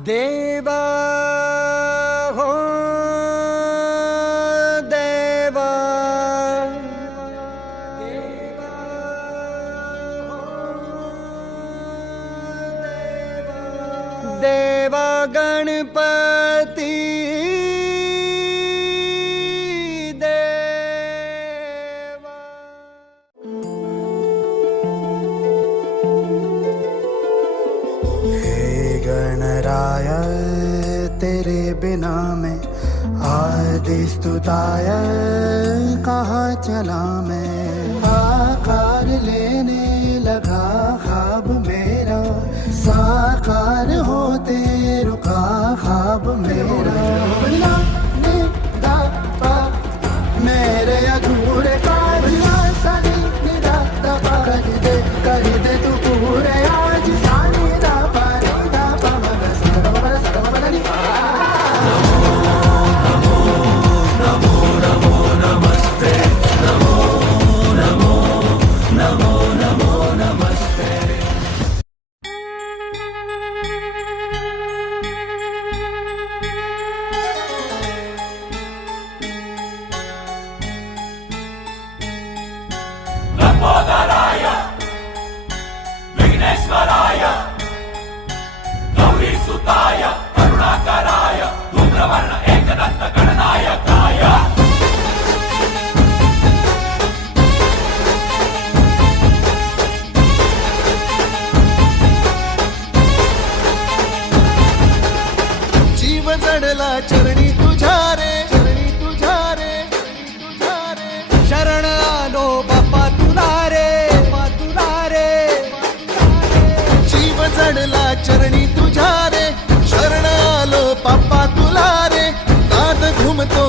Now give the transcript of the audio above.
देवा हो देवा, देवा हो देवा, देवा गणपती देवा। हे गणराय तेरे बिना मैं आदि स्तुताय कहाँ चला मैं। आकार लेने लगा ख्वाब मेरा, साकार होते रुका ख्वाब मेरा। मेरे अधूरे कार्य कर दे तू पूरे आज। लंबोदराय विघ्नेश्वराय गौरीसुताय करुणाकराय धूम्रवर्ण एकदंत गणनायकाय। जीव जडला चरणी तुझ्या रे, चरणी तुझ्या रे, तुझ्या रे। शरण आलो बाप्पा तुला रे, बाप्पा तुला रे। जीव जडला चरणी तुझ्या रे, शरण आलो बाप्पा तुला रे। नाद घुमतो